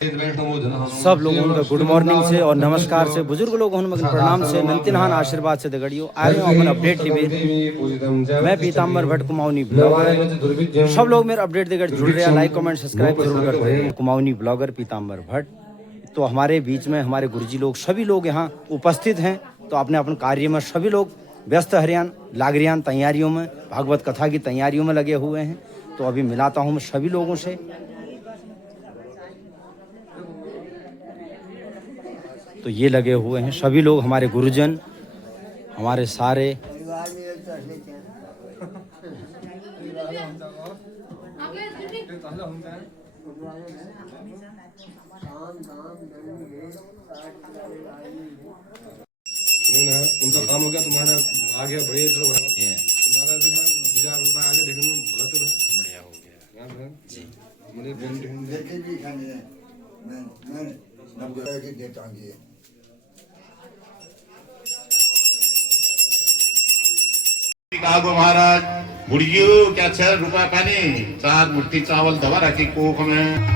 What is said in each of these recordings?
सब लोगों का गुड मॉर्निंग से और नमस्कार से, बुजुर्ग लोगों को प्रणाम से, नंतिनहान आशीर्वाद से दगड़ियों आ रहे हो अपन अपडेट लिबे। मैं पीताम्बर भट्ट कुमाऊनी ब्लॉगर। सब लोग मेरे अपडेट देकर जुड़ रहे हैं, लाइक कमेंट सब्सक्राइब जरूर करते हैं। कुमाऊनी ब्लॉगर पीताम्बर भट्ट। तो हमारे बीच में हमारे गुरुजी लोग सभी लोग यहाँ उपस्थित हैं। तो अपने अपने कार्य में सभी लोग व्यस्त हरियाण लाग रियान तैयारियों में, भागवत कथा की तैयारियों में लगे हुए हैं। तो अभी मिलाता हूँ मैं सभी लोगों से। तो ये लगे हुए हैं सभी लोग, हमारे गुरुजन, हमारे सारे उनका काम हो गया, तुम्हारा आगे बढ़िया तुम्हारा जो है विचार होगा आगे देखने में भला तो बढ़िया हो गया जी। मुझे आगो महाराज बुढ़ियो क्या 6 रुपया पानी 4 मुट्ठी चावल दवा रखी कोख में।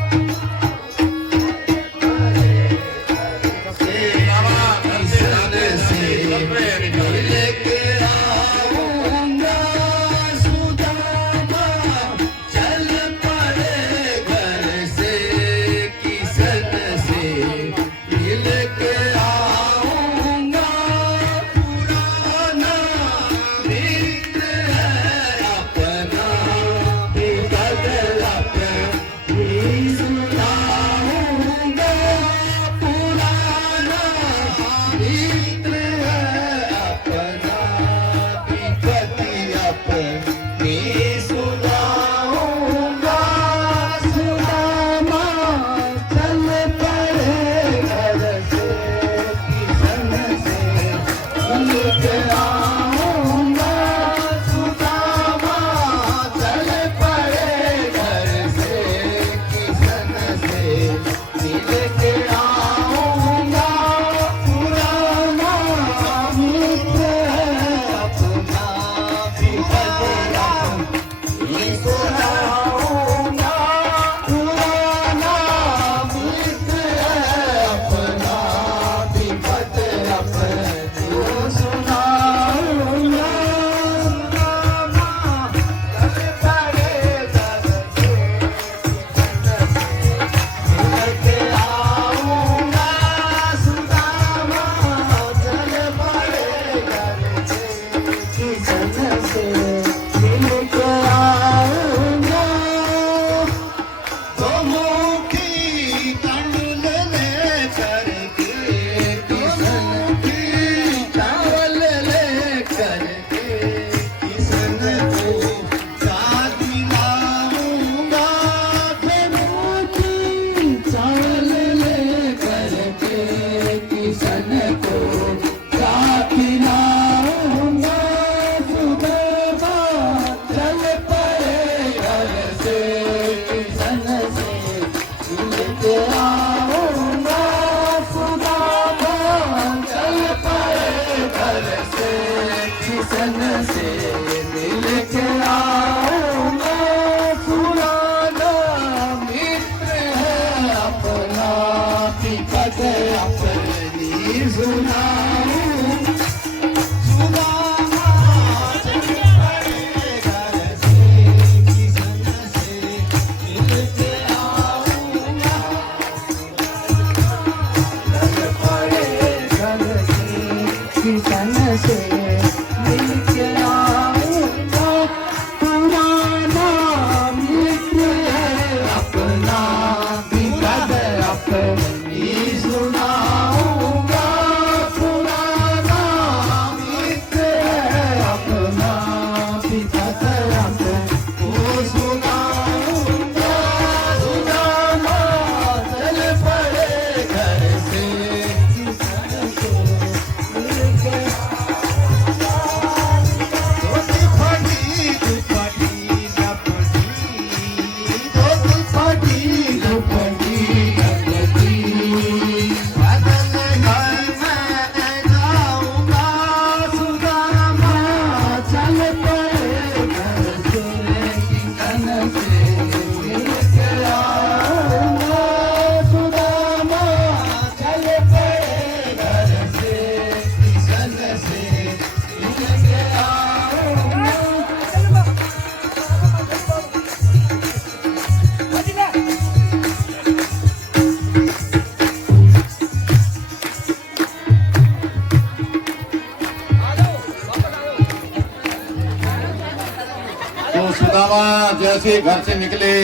जैसे घर से निकले,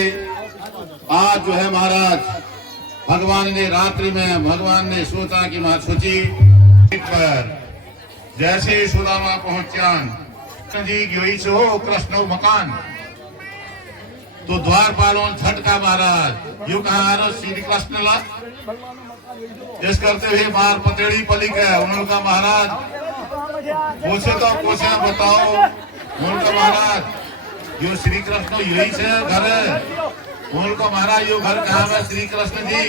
आज जो है महाराज भगवान ने रात्रि में भगवान ने सोचा कि मां सोची पर जैसे सुदामा पहुंचान जी गई सो कृष्ण मकान, तो द्वारपालों झटका महाराज यू कहा श्री कृष्ण ला इस करते हुए मार पतेड़ी पलिक है। उनका महाराज पूछे तो पूछे बताओ, उनका महाराज यो श्री कृष्ण यही से घर है। उनको महाराज यो घर कहाँ है श्री कृष्ण जी?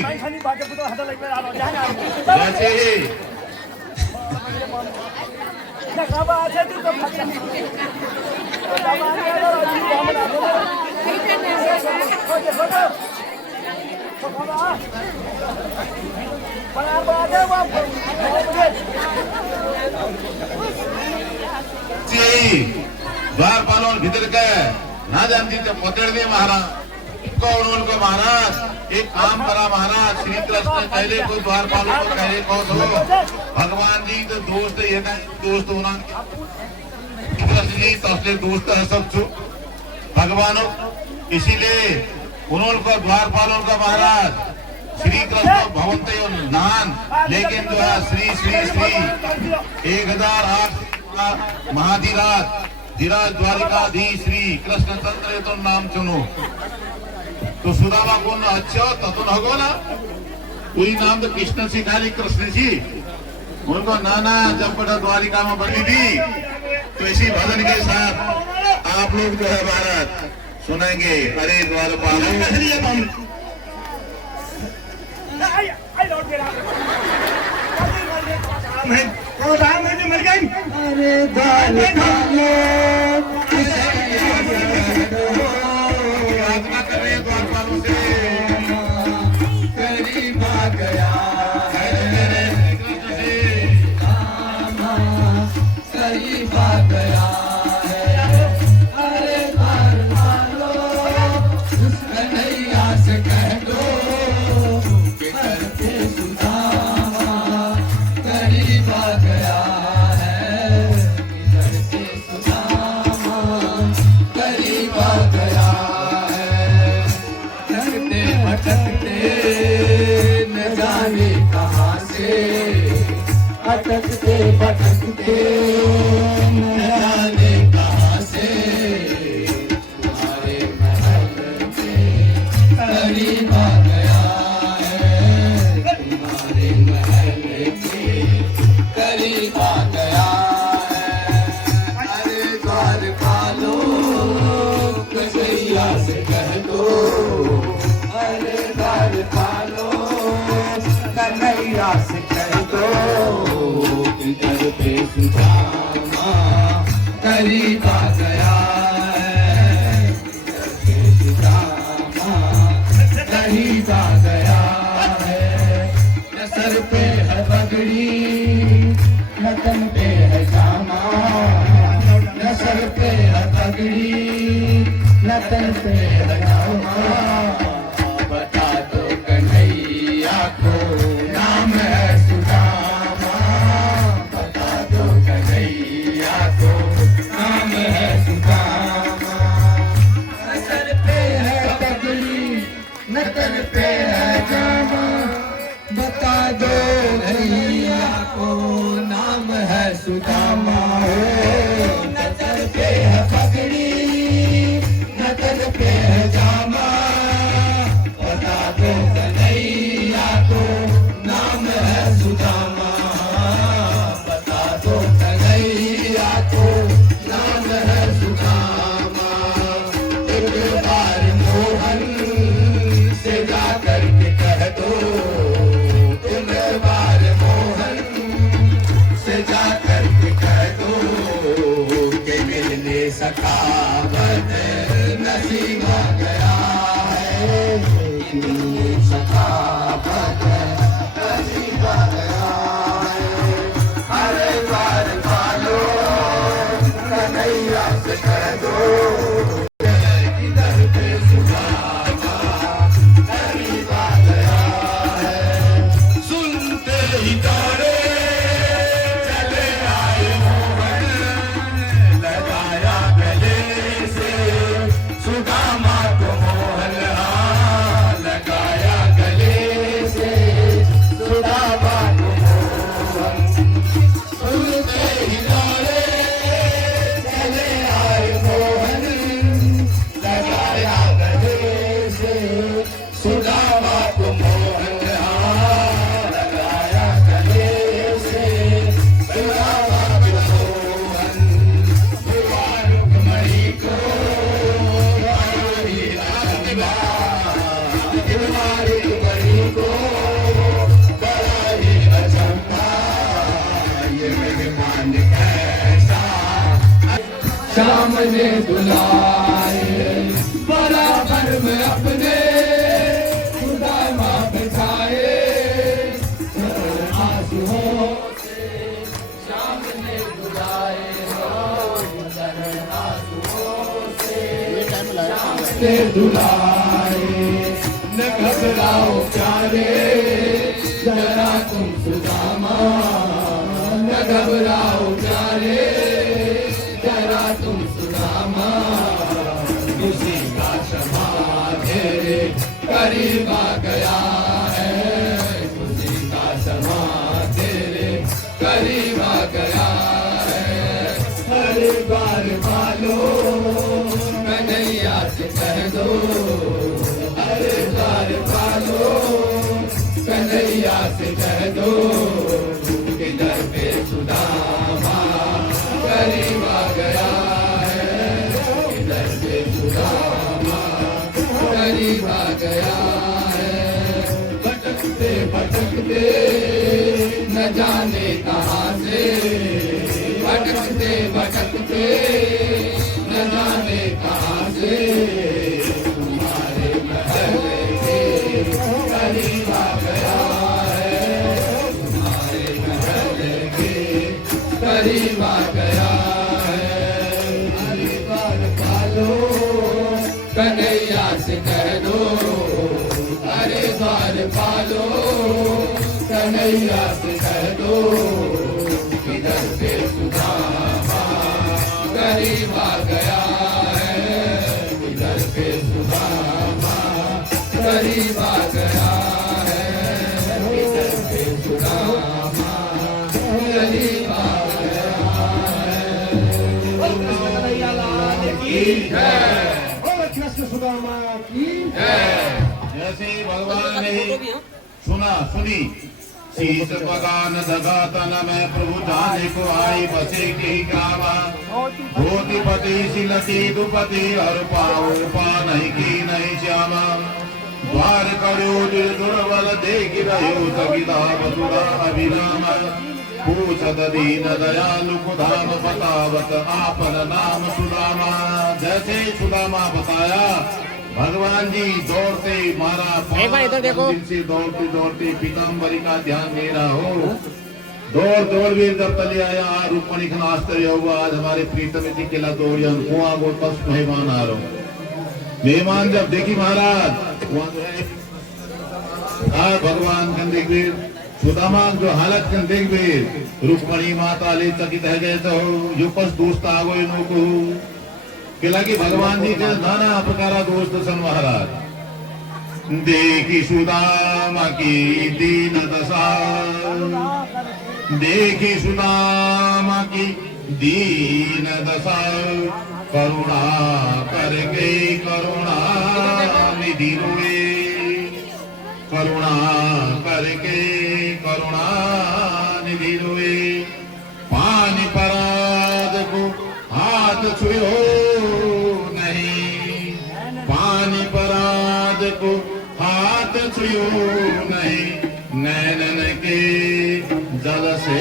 जैसे ही द्वारपालों भीतर गए ना जानती तो पकड़ दे महाराज कौन। उनको महाराज एक काम करा महाराज, श्री कृष्ण पहले को द्वारपालों को कहे कौन हो भगवान जी तो दोस्त ये दोस्त होना कृष्ण जी तो असली दोस्त है सब छू भगवानों। इसीलिए उन्होंने द्वारपालों का महाराज श्री कृष्ण भवंते नान, लेकिन जो है श्री श्री श्री 1008 महाधिराज धीराज द्वारिकाधीश श्री कृष्ण चंद्र तो नाम चुनो। तो सुदामा को न अच्छा तो हो ना कोई नाम तो कृष्ण से खाली कृष्ण जी। उनको नाना जब बड़ा द्वारिका में बनी थी, तो इसी भजन के साथ आप लोग जो है भारत सुनेंगे। अरे द्वारपाल प्रार्थना कर रहे हैं द्वारपालों से करीब आ गया है, करीब आ गया है। अरे द्वारपालों कन्हैया से कह दो कि करके सुदामा करीब आ गया है, करके सुदामा करीब आ गया है। करते भटकते न जाने कहाँ से, अटकते भटकते न जाने कहाँ से, तुम्हारे महल में करीब आ गया है, तुम्हारे महल में करीब आ गया है। अरे द्वारपालों कन्हैया से कह दो, अरे द्वारपालों कन्हैया से कह दो कि दर पे सुदामा करीब आ गया है, दर पे सुदामा करीब आ गया है। न सर पे है पगड़ी न तन पे है जामा, न सर पे है पगड़ी न तन पे है जामा। बता दो कन्हैया को नाम है सुदामा, बता दो कन्हैया को नाम है सुदामा। न सर पे है पगड़ी न तन पे है जामा, बता दो कन्हैया को नाम है सुदामा। न सर पे है पगड़ी न तन पे है से दुलारे, न घबराओ प्यारे जरा तुम सुदामा, न घबराओ प्यारे जरा तुम सुदामा, खुशी का क्षमा तेरे करीब आ गया है, खुशी का क्षमा तेरे करीब आ गया है। हर बार वालों कन्हैया से कह दो, हर बार वालों कन्हैया से कह दो कि दर पे सुदामा करीब आ गया है, कि दर पे सुदामा करीब आ गया है। भटकते भटकते न जाने कहाँ से, भटकते भटकते न जाने कहाँ से, तुम्हारे महल के करीब आ गया है, तुम्हारे महल के करीब आ गया है। अरे बार पालो कन्हैया से कह दो, अरे बार पालो कन्हैया से कह दो, इधर पे सुदामा करीब आ गया है, इधर पे सुदामा करीब आ गया है, इधर पे सुदामा करीब आ गया है। बोलो कृष्ण सुदामा की जय। जैसे भगवान ने सुनी शीश बगान दगा तन में प्रभु जाने को आई बसे के ग्रामा, धोतीपति सिलती दुपति हर पाओ पा नहीं की नहीं श्यामा, द्वार करो दुर्बल देख रहो सगिला बसुरा अभिराम, पूछत दीन दयालु धाम बतावत आपन नाम सुदामा। जैसे सुदामा बताया भगवान जी दौड़ते मारा, एक बार इधर देखो, से दौड़ते दौड़ते पीताम्बरी का ध्यान दे रहा हो, दौड़ दौड़ भी जब तले आया रूपमणि खन आश्चर्य हुआ, आज हमारे प्रीतम जी केला दौड़ियन कुआं गो तस मेहमान आ रहो। मेहमान जब देखी महाराज वहां जो है भगवान कन देख भी सुदामा जो हालत कन देख भी रूपमणि माता ले चकित है गए तो जो पस दोस्त आ गए नो को केला की भगवान जी के नाना प्रकारा दोस्त सन महाराज। देखी सुदामा की दीन दशा, देखी सुदामा की दीन दशा, करुणा करके करुणा निधि रोए, करुणा करके करुणा निधि रोए, पानी पराद को हाथ छुओ नहीं, पानी पराद को हाथ छुओ नहीं, नैनन के जल से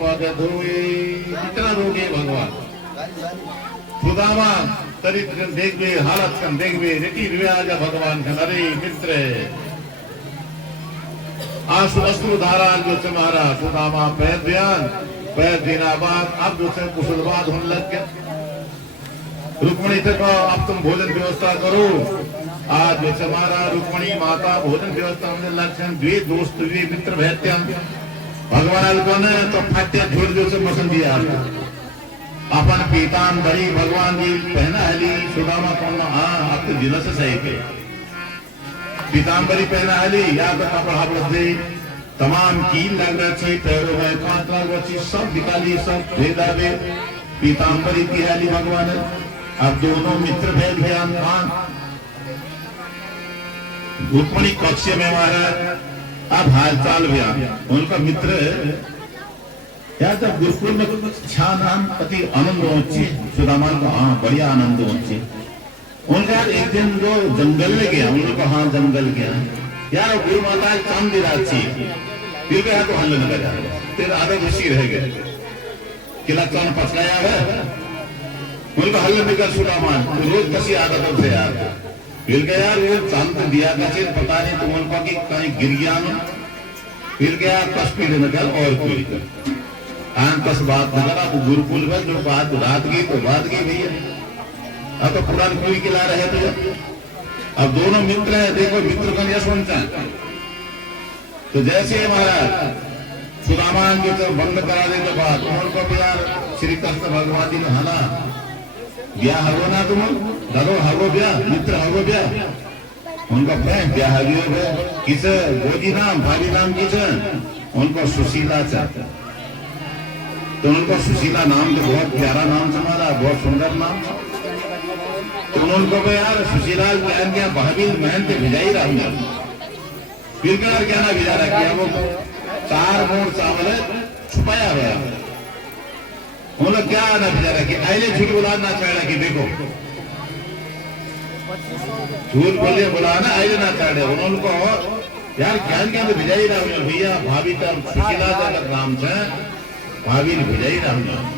पग धोए। कितना रोगे भगवान सुदामा तरित देख बे हालत कन देख बे रीति रिवाज भगवान कन अरे मित्र आंसू अश्रु धारा जो से महाराज सुदामा पैर देना बाद अब जो से कुशलवाद होने लग गया। रुक्मणी से कहो अब तुम भोजन व्यवस्था करो। आज जो से महाराज रुक्मणी माता भोजन व्यवस्था होने लक्षण द्वे दोस्त द्वे मित्र भैत्या भगवान को ने तो फाट्या झोड़ जो से मसन दिया अपन पीताम्बरी भगवान जी पहना हली सुदामा को हाँ अब तो जिला से सही पे पीताम्बरी पहना हली या तो कपड़ा बदले तमाम कील लग रहे थे पैरों में 5 लाख रची सब निकाली सब भेदावे पीताम्बरी की हली भगवान। अब दोनों मित्र भेद ध्यान रुक्मणी कक्ष में महाराज अब हालचाल भैया उनका मित्र या जब गुरुकुल में छान अति आनंद होची सुदामा को हाँ बढ़िया आनंद होची। उनका एक दिन जो जंगल में गया उनको हाँ जंगल गया यार गुरु माता काम दे रहा थी फिर गया तो हल लगा जा तेरे आधा ऋषि रह गए किला कौन पछलाया है उनका हल निकल सुदामा रोज कसी आदत से यार फिर गया यार वो शांत दिया कैसे पता नहीं तुम उनको की कहीं गिर गया ना फिर गया कष्ट निकल और कोई आंतस बात नगर आप गुरुकुल में जो बात रात की तो बात की भैया अब तो पुराण कोई खिला रहे थे। अब दोनों मित्र हैं, देखो मित्र का यशवंत है। तो जैसे महाराज सुदामा के तो बंद करा देने के बाद उनको भी यार श्री कृष्ण भगवान जी ने हना ब्याह हो ना तुम दादो हगो ब्याह मित्र हगो ब्याह उनका प्रेम ब्याह है किस गोजी नाम भाभी नाम किस उनको सुशीला चाहता। तो उनको सुशीला नाम तो बहुत प्यारा नाम हमारा, बहुत सुंदर नाम। तो उनको भी यार सुशीला बहन क्या भाभी बहन से भिजा ही रहा फिर क्या ना भिजा रहा किया वो 4 मोड़ चावल छुपाया हुआ उन लोग क्या ना भिजा रहा कि आइले झूठ बुलाना चाह रहा कि देखो झूठ बोलिए बुलाना आइले ना चाह रहे उनको यार ज्ञान के अंदर भिजा ही रहा हूँ भैया भाभी का सुशीला का नाम से भाभी ने भिजा ही रहा हूँ।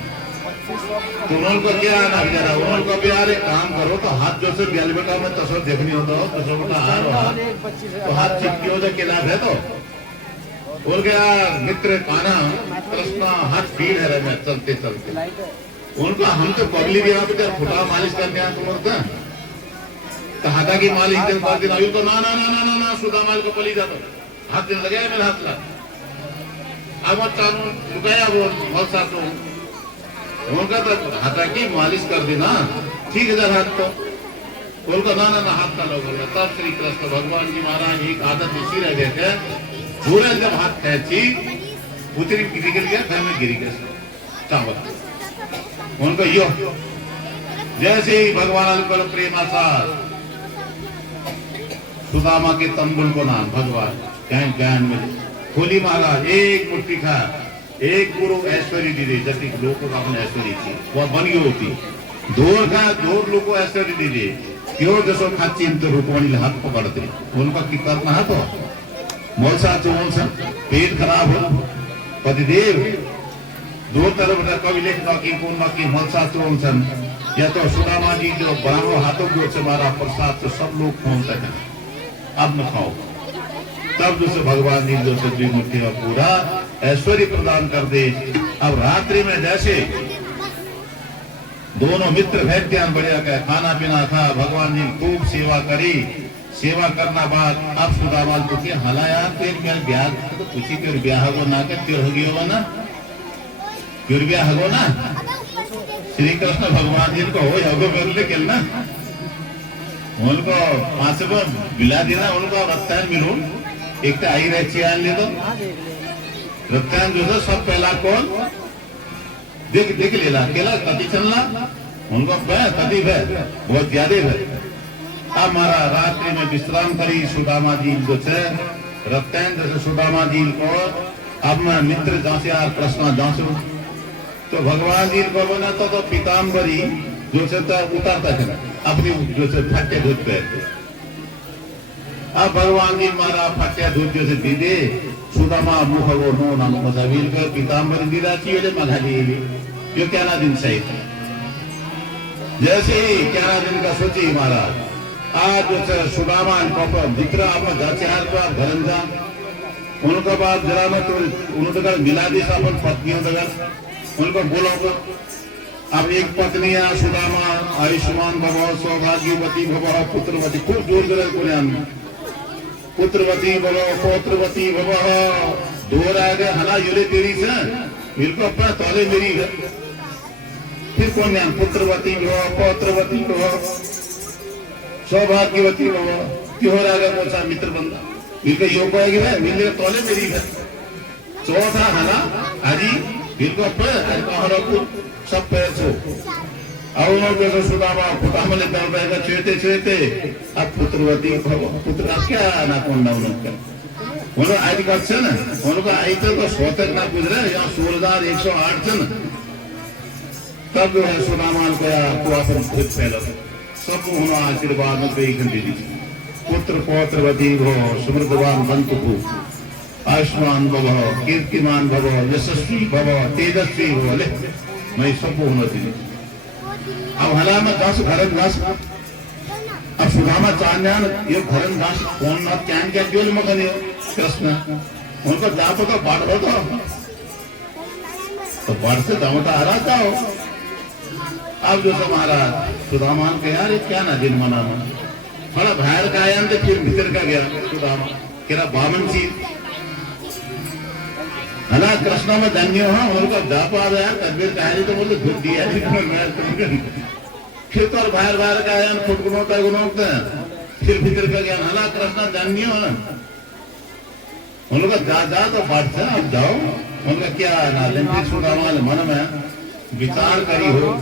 तो उनको क्या ना भिजा रहा उनको भी यार एक काम करो तो हाथ जो से ब्याल बेटा में तस्वीर देखनी होता हो तस्वीर बेटा हार तो हाथ चिपकी हो जाए खिलाफ है तो बोल गया मित्र काना कृष्णा हाथ पीड़ है रहे चलते चलते उनको हम तो पगली भी आप फुटा मालिश करने आते बोलते तो हाथा की मालिश कर दिन अभी तो ना ना ना ना ना ना सुधा माल को पली जाता हाथ दिन लगाया मेरा हाथ लगा अब चालू रुकाया वो बहुत सा तो उनका तो हाथा की मालिश कर देना ठीक है हाथ तो उनका ना ना ना हाथ का लोग तब श्री कृष्ण भगवान जी महाराज एक आदत इसी रह गए थे पूरा जब हाथ खेची उतरी गिर गया घर में गिर गया चावल उनको यो जैसे ही भगवान को प्रेमाचार सुदामा के तंबुल को नाम भगवान ज्ञान ज्ञान में खोली महाराज एक मुट्ठी खा एक गुरु ऐश्वर्य दी जैसे लोगों का अपने ऐश्वर्य थी वो बन गई होती दूर का दूर लोग को ऐश्वर्य दी दे क्यों जैसो खाची तो रुकवाणी हाथ पकड़ते उनका की करना है तो मोलसा चोलसा पेट खराब हो पतिदेव दो तरफ कवि लेखता की पूर्णा की मोलसा चोलसन या तो सुदामा जी जो ब्राह्मण हाथों की ओर से मारा प्रसाद तो सब लोग पहुंचते हैं अब न खाओ तब जो से भगवान जी जो से मुट्ठी में पूरा ऐश्वर्य प्रदान कर दे। अब रात्रि में जैसे दोनों मित्र भैद्यान बढ़िया का खाना पीना था भगवान जी खूब सेवा करी सेवा करना बाद अब सुदामाल को क्या हलाया तेल में ब्याह तो किसी के ब्याह को ना कर क्यों होगी होगा ना क्यों ब्याह हो ना श्री कृष्ण भगवान जी को हो जाओगे बोलते खेल ना उनको 5 बिला देना उनको रत्तान मिलू एक तो आई रहे चियान ले दो रत्तान जो सब पहला कौन देख देख लेला केला कति चलना उनको कति है बहुत ज्यादा है। अब हमारा रात्रि में विश्राम करी सुदामा जी जो है रत्तान जैसे सुदामा जी को अपना मित्र जहाँ से प्रश्न जहाँ से तो भगवान जी को बना तो पीताम्बरी जो से उतारता है अपनी जो से फट्टे धूत पे अब भगवान जी मारा फट्टे धूत जो से दीदे सुदामा मुख वो नो नाम मसाविल कर पीताम्बरी दीदा चाहिए मघाली जो क्या ना दिन सही जैसे ही क्या ना दिन का सोची महाराज आज जो से सुदामा को दिख रहा अपना जाचार पर घरंजा उनका बाद जरा में तो उन्होंने मिला दी अपन पत्नियों तक उनको बोला अब एक पत्नी सुदामा आयुष्मान भव सौभाग्यवती भव पुत्रवती खूब जोर जोर को पुत्रवती भव पौत्रवती भव दूर आ गए हला युले तेरी से मेरे को अपना तौले मेरी है फिर कौन नाम पुत्रवती भव पौत्रवती भव सौभाग्यवती भव क्यों आ गया कौन सा मित्र बंदा मेरे योग आएगी मेरे तौले मेरी है चौथा हला हाजी मेरे को अपना सब पैर छो अब सुदामा फुटामले रहेगा छेड़ते छेड़ते अब पुत्रवती पुत्र क्या ना कौन ना उनको आई कार्ड से ना उनको आई तो 100 तक ना गुजरे यहाँ 16,108 से ना तब जो है सुदामा को अपन खुद फैला सब होना आशीर्वाद में कई घंटे दी पुत्र पौत्रवती हो सुमृतवान बंतु आयुष्मान भव कीर्तिमान भव यशस्वी भव तेजस्वी भव मैं सबको होना चाहिए। अब हला में 10 घरन घास अब सुदामा चांद्यान ये घरन घास कौन ना क्या क्या क्यों मगन कृष्ण उनको जापो तो बाढ़ हो तो बाढ़ से दामता आ रहा था अब जो महाराज सुदामान के यार ये क्या ना दिन मना मन थोड़ा बाहर का आया तो फिर भीतर का गया सुदामा केरा बामन सी हला कृष्ण में धन्य हो उनका जापा आया तदबीर कहानी तो बोले धुप दिया फिर तो बाहर बाहर का आया फुटगुनोता गुनोता फिर भीतर का गया हला कृष्ण धन्य हो ना उनका जा तो बात है अब जाओ उनका क्या ना फिर सुदामा मन में विचार करी हो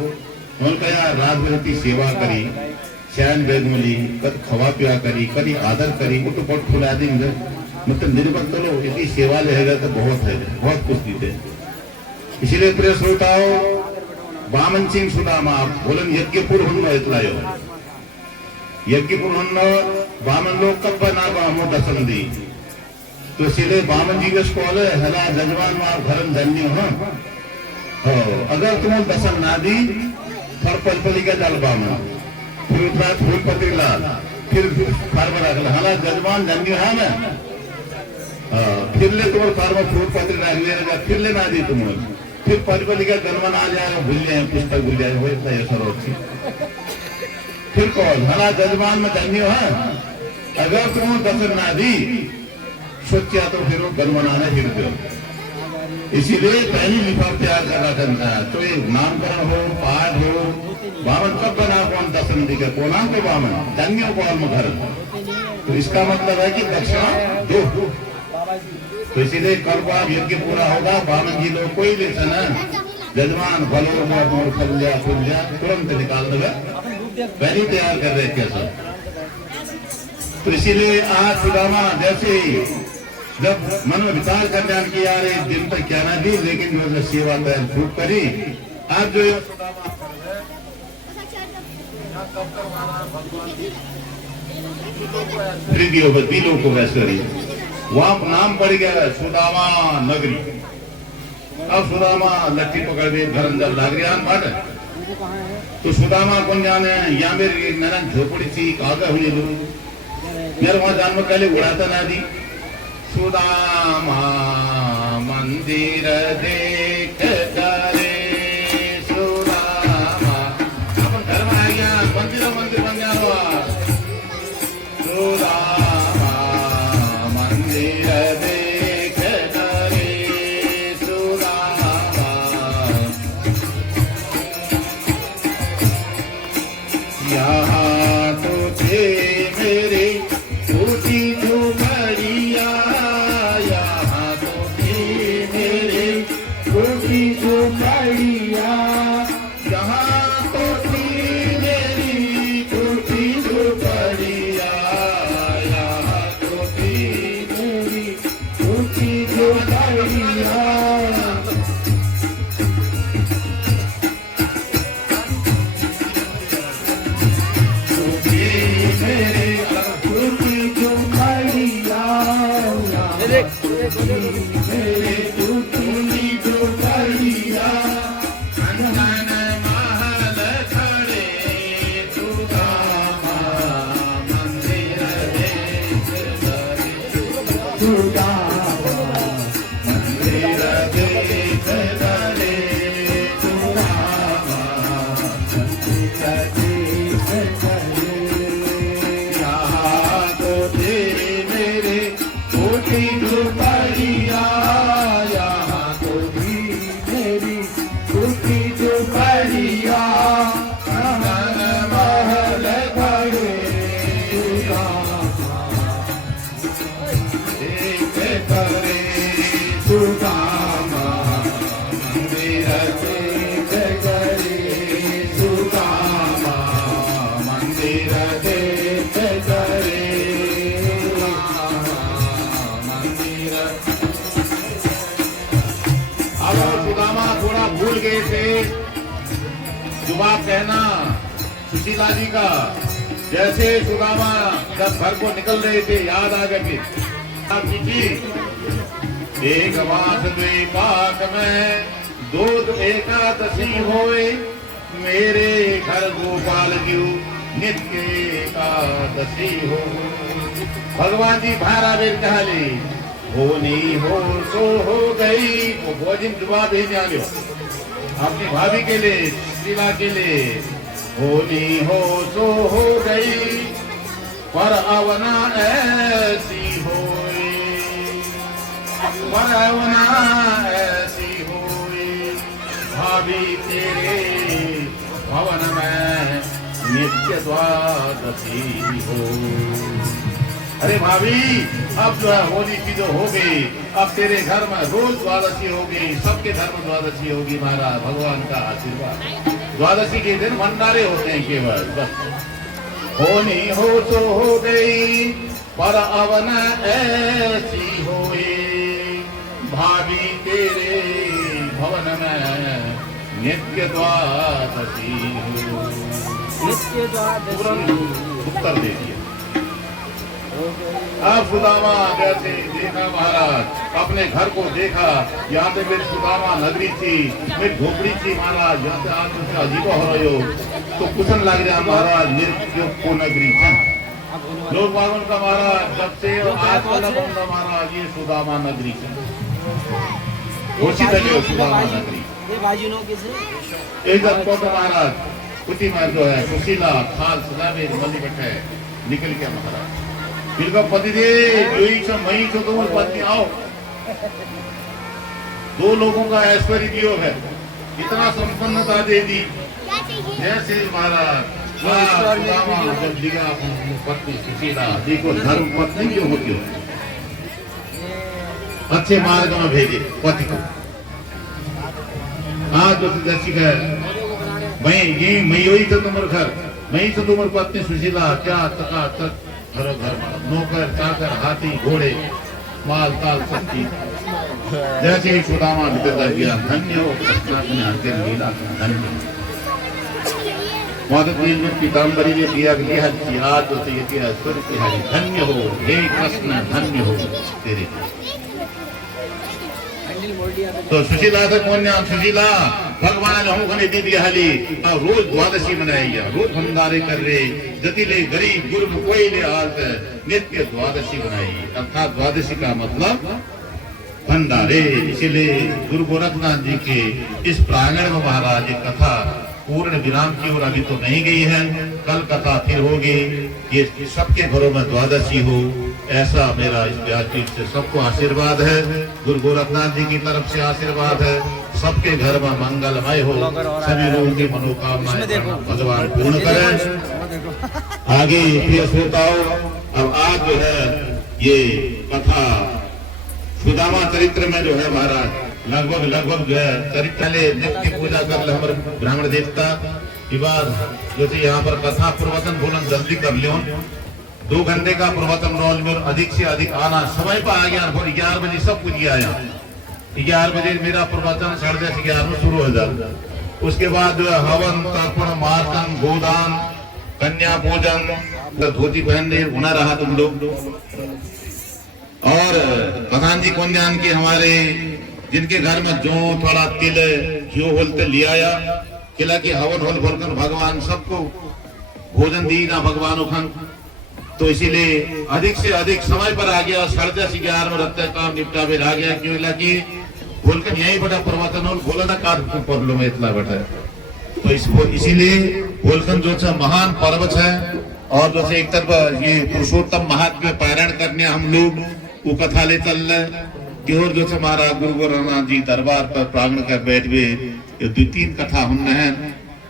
उनका यार राजवती सेवा करी शयन बेगमली कद खवा पिया करी कदी आदर करी उठ पट खुला देंगे मतलब निर्भर चलो इतनी सेवा लेगा तो बहुत कुछ देते इसलिए प्रिय श्रोताओ बामन सिंह सुदामा बोलन यज्ञपुर हुन्न इतलायो यज्ञपुर हुन्न बामन लोग कब बना बामो दसंदी तो इसलिए बामन जी को बोले हला जजमान मार घरन धन्य हो अगर तुम दसन ना दी फर पलपली का जल बामन फिर उतना फूल पत्री ला फिर फार्मा रख हाला जजमान धन्य है ना फिर ले तुम्हारे फार्मा फूल पत्री रख लेगा फिर ले ना दी तुम फिर पलपली का जन्म आ जाएगा भूल जाए पुस्तक भूल जाए हो ऐसा सरोज फिर कौन हाला जजमान में धन्य है अगर तुम दसन ना दी सोचा तो फिर वो गनमनाने फिर दो इसीलिए पहली लिफाफ तैयार करना करना है तो ये नामकरण हो पाठ हो बामन कब बना कौन दसन दिखे कोना के बामन धन्य कौन घर तो इसका मतलब है कि दक्षिणा दो तो इसीलिए कल को आप यज्ञ पूरा होगा बामन जी लोग कोई लेसन है जजमान फलों फल जा तुरंत निकाल देगा पहले तैयार कर रहे कैसा तो इसीलिए आज सुदामा जैसे ही जब मन में विचार करने की यार एक दिन तक क्या ना दी लेकिन जो सेवा तय खूब करी आज जो बिलों को वैसरी वहां नाम पड़ गया सुदामा नगरी अब सुदामा लट्ठी पकड़ दे घर अंदर लाग गया बाट तो सुदामा कौन जाने या मेरी नरन झोपड़ी सी कागा हुई मेरे वहां जान में पहले उड़ाता ना दी सुदामा मंदिर देख करे सुदामा अपन घर में आ गया मंदिर बन गया सुदामा मंदिर देख करे सुदामा यहाँ तो थे मेरे ऊटी झुमरिया बढ़िया यहाँ तो थी मेरी टूटी जो बढ़िया यहाँ तो थी मेरी टूटी जो बढ़िया मेरे टूटी जो बढ़िया मेरे टूटी जो बढ़िया जवाब कहना सुशीला जी का जैसे सुदामा जब घर को निकल रहे थे याद आ गए एक मास द्विपाक में दूध एकादशी होए मेरे घर गोपाल जी नित्य एकादशी हो भगवान जी भारा बेर कहले होनी हो सो हो गई वो भोजन जवाब ही नहीं अपनी भाभी के लिए शीला के लिए होली हो सो हो गई पर अवना ऐसी होई, पर अवना ऐसी होई, भाभी तेरे भवन में नित्य द्वादशी हो। अरे भाभी, अब जो है होली की जो हो गई, अब तेरे घर में रोज द्वादशी होगी, सबके घर में द्वादशी होगी महाराज, भगवान का आशीर्वाद। द्वादशी के दिन भंडारे होते हैं केवल, बस। होली हो तो हो गई पर अवन ऐसी होई, भाभी तेरे भवन में नित्य द्वादशी हो। नित्य द्वादशी उत्तर दे दिया। अब सुदामा जैसे देखा महाराज, अपने घर को देखा, यहाँ से मेरी सुदामा नगरी थी, मेरी झोपड़ी थी महाराज, यहाँ से आज उसका अजीबा हो रही हो तो कुशन लग जाए महाराज, मेरी को नगरी था लोग बागन का महाराज, जब से आज वाला बंदा महाराज, ये सुदामा नगरी थी, घोषित है सुदामा नगरी। ये बाजुनों के से एक को महाराज उसी में जो है सुशीला खाल सदा में मल्ली बैठे निकल के महाराज, बिल्कुल पति दे मई छो तुम पत्नी आओ। दो लोगों का ऐश्वर्य दियो है, इतना संपन्नता दे दी जैसे महाराज। जब दिखा पत्नी सुशीला, देखो धर्म पत्नी क्यों होती हो, अच्छे मार्ग में भेजे पति को। आज जो दर्शी है मैं यही तो तुम्हारे घर, मैं तो तुम्हारी पत्नी सुशीला, क्या तका तक घर घर नौकर चाकर हाथी घोड़े माल ताल शक्ति, जैसे ही सुदामा निकलता गया, धन्य हो लीला, धन्य पीताम्बरी ने किया आज धन्य हो हे कृष्ण, धन्य हो तेरे। तो सुशीला से कौन नाम, सुशीला भगवान ने हमको दे दिया हाली, और रोज द्वादशी मनाई, रोज भंडारे कर रहे, जतिले गरीब गुरु कोई ले हालत नित्य द्वादशी बनाई, अर्थात द्वादशी का मतलब भंडारे। इसीलिए गुरु गोरखनाथ जी के इस प्रांगण में महाराज एक कथा पूर्ण विराम की ओर अभी तो नहीं गई है, कल कथा फिर होगी। ये सबके घरों में द्वादशी हो, ऐसा मेरा इस व्यासपीठ से सबको आशीर्वाद है, गुरु गोरखनाथ जी की तरफ से आशीर्वाद है, सबके घर में मंगलमय हो, सभी लोगों की मनोकामनाएं भगवान पूर्ण करें। आगे प्रिय श्रोताओं, अब आज जो है ये कथा सुदामा चरित्र में जो है महाराज लगभग जो है चरित्र नित्य पूजा कर ले हमारे ब्राह्मण देवता के बाद जो यहाँ पर कथा प्रवचन बोलन जल्दी कर लियो, 2 घंटे का प्रवचन रोज में अधिक से अधिक आना, समय पर आ गया, 11 बजे सब कुछ आया, 11 बजे मेरा प्रवचन 11:30 में शुरू हो जाता। उसके बाद जो है हवन तर्पण मार्तन गोदान कन्या पूजन, धोती पहनने होना रहा तुम लोग। और प्रधान जी कन्यान के हमारे जिनके घर में जो थोड़ा तिल घी होलते लिया आया, किला के हवन होल भरकर भगवान सबको भोजन दी ना भगवान उखन, तो इसीलिए अधिक से अधिक समय पर आ गया, 11:30 में रखते काम निपटा फिर आ गया, क्यों लगी बोलकर यही बड़ा प्रवचन और बोला ना कार्य पढ़ लो मैं इतना बैठा, तो इसीलिए बोलकर जो सा महान पर्व है। और जो एक तरफ ये पुरुषोत्तम महात्म्य पारायण करने हम लोग वो कथा ले चल रहे, और जो से महाराज गुरु गोरखनाथ जी दरबार पर प्रांगण कर बैठ गए, ये 2-3 कथा हमने हैं,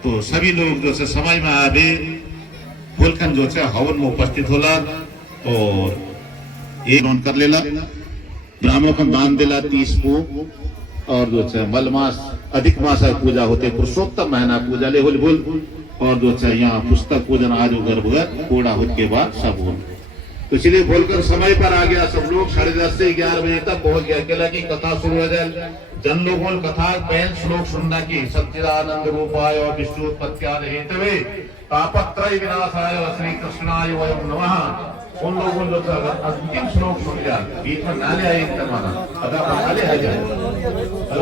तो सभी लोग जो से समय में आवे बोलकर जो से हवन में उपस्थित होला और एक नोन कर लेला, ब्राह्मणों को दान देला 30 को, और जो से मलमास अधिक मास पूजा होते, पुरुषोत्तम महीना पूजा ले होल बोल, और जो है यहाँ पुस्तक पूजन आज गर्भगत कोड़ा होने के बाद सब हो, तो इसलिए बोलकर समय पर आ गया, सब लोग 10:30 से 11 बजे तक पहुंच गया। अकेला की कथा शुरू हो जाए, जन लोगों ने कथा पहल श्लोक सुनना की, सच्चिदानंद रूपाय और विष्णुत्पत्त्यादि हेतवे तापत्रय विनाशाय श्री कृष्णाय वयं नमः, उन लोगों ने जो अंतिम श्लोक सुन लिया, बीच में नाले आए अगर नाले आ जाए,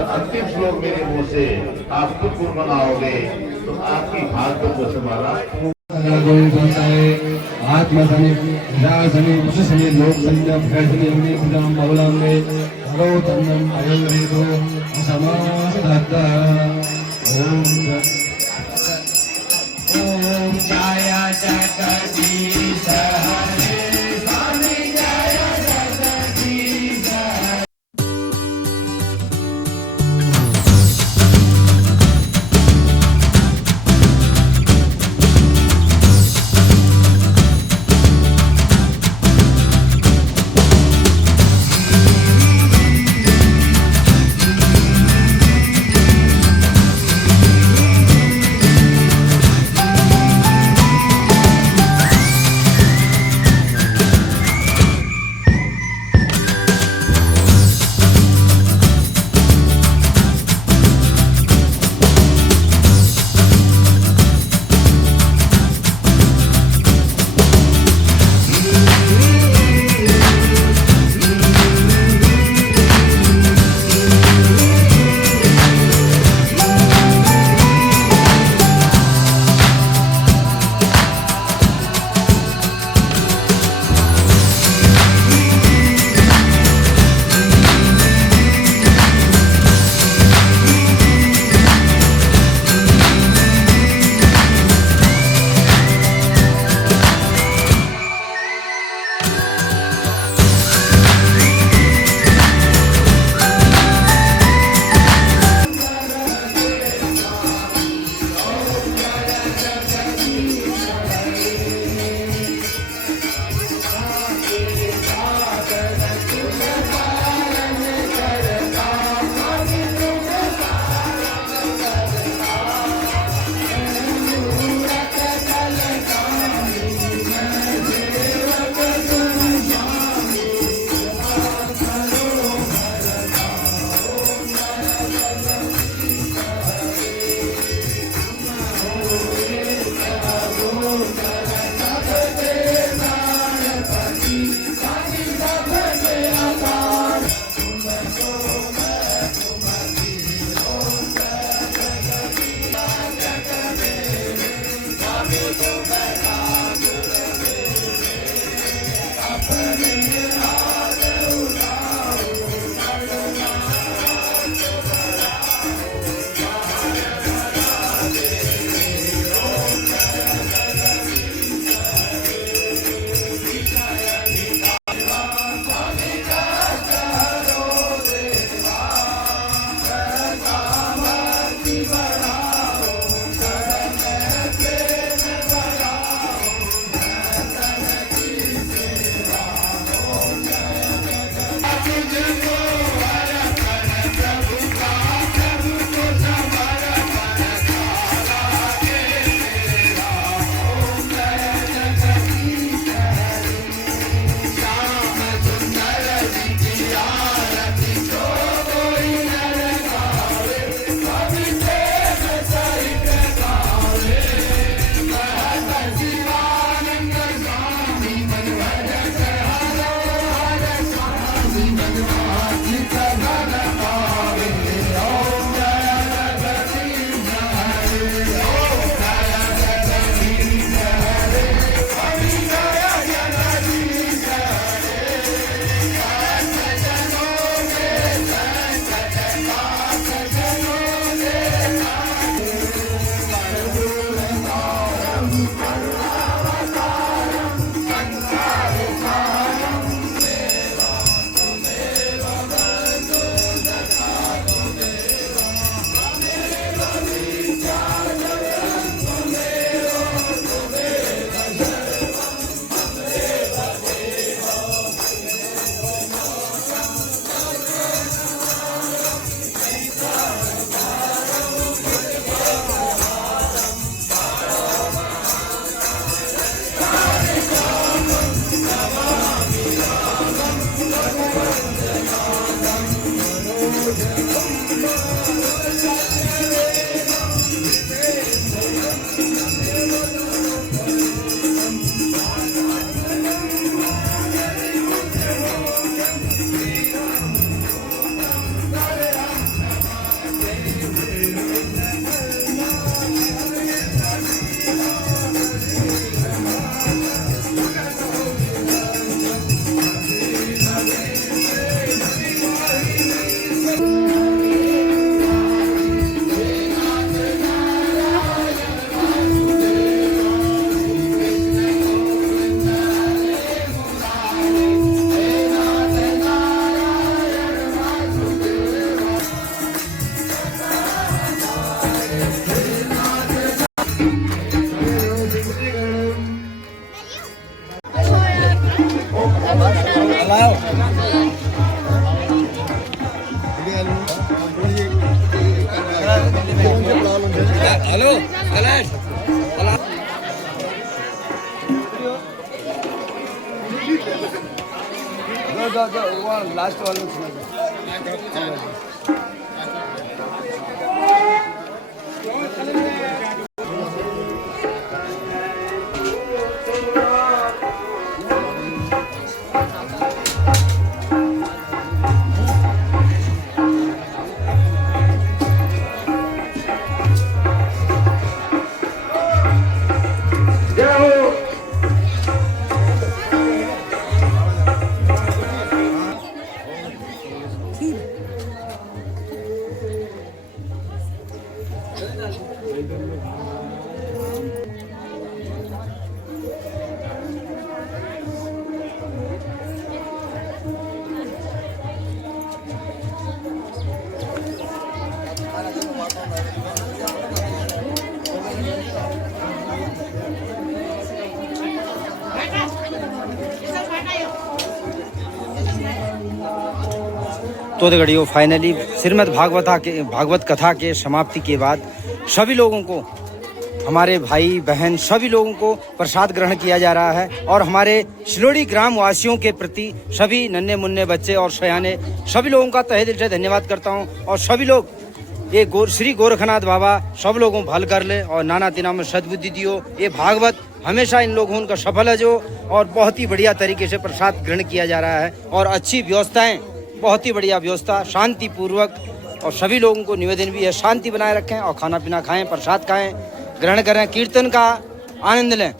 अंतिम श्लोक मेरे मुंह से आप खुद गुनगुनाओगे तो आपकी भाग्य को संभाला आत्मसनि रासनि विशसनि लोक संयम फैसनि हमने गुलाम मौलाम में भगवत तन्नम आयुर्वेदो समासदत्ता ओम ओम जय जगदीश हरे स्वामी जय जगदीश लास्ट वाले सुना तो दगड़ियों फाइनली श्रीमद् भागवत कथा के समाप्ति के बाद सभी लोगों को, हमारे भाई बहन सभी लोगों को प्रसाद ग्रहण किया जा रहा है। और हमारे शिलोड़ी ग्राम वासियों के प्रति सभी नन्हे मुन्ने बच्चे और सयाने सभी लोगों का तहे दिल से धन्यवाद करता हूं। और सभी लोग ये श्री गोरखनाथ बाबा सब लोगों को भल कर ले और नाना तिना में सद्बुद्धि दियो। ये भागवत हमेशा इन लोगों का सफल है जो, और बहुत ही बढ़िया तरीके से प्रसाद ग्रहण किया जा रहा है। और अच्छी व्यवस्थाएं, बहुत ही बढ़िया व्यवस्था, शांति पूर्वक। और सभी लोगों को निवेदन भी है शांति बनाए रखें और खाना पीना खाएं, प्रसाद खाएं, ग्रहण करें, कीर्तन का आनंद लें।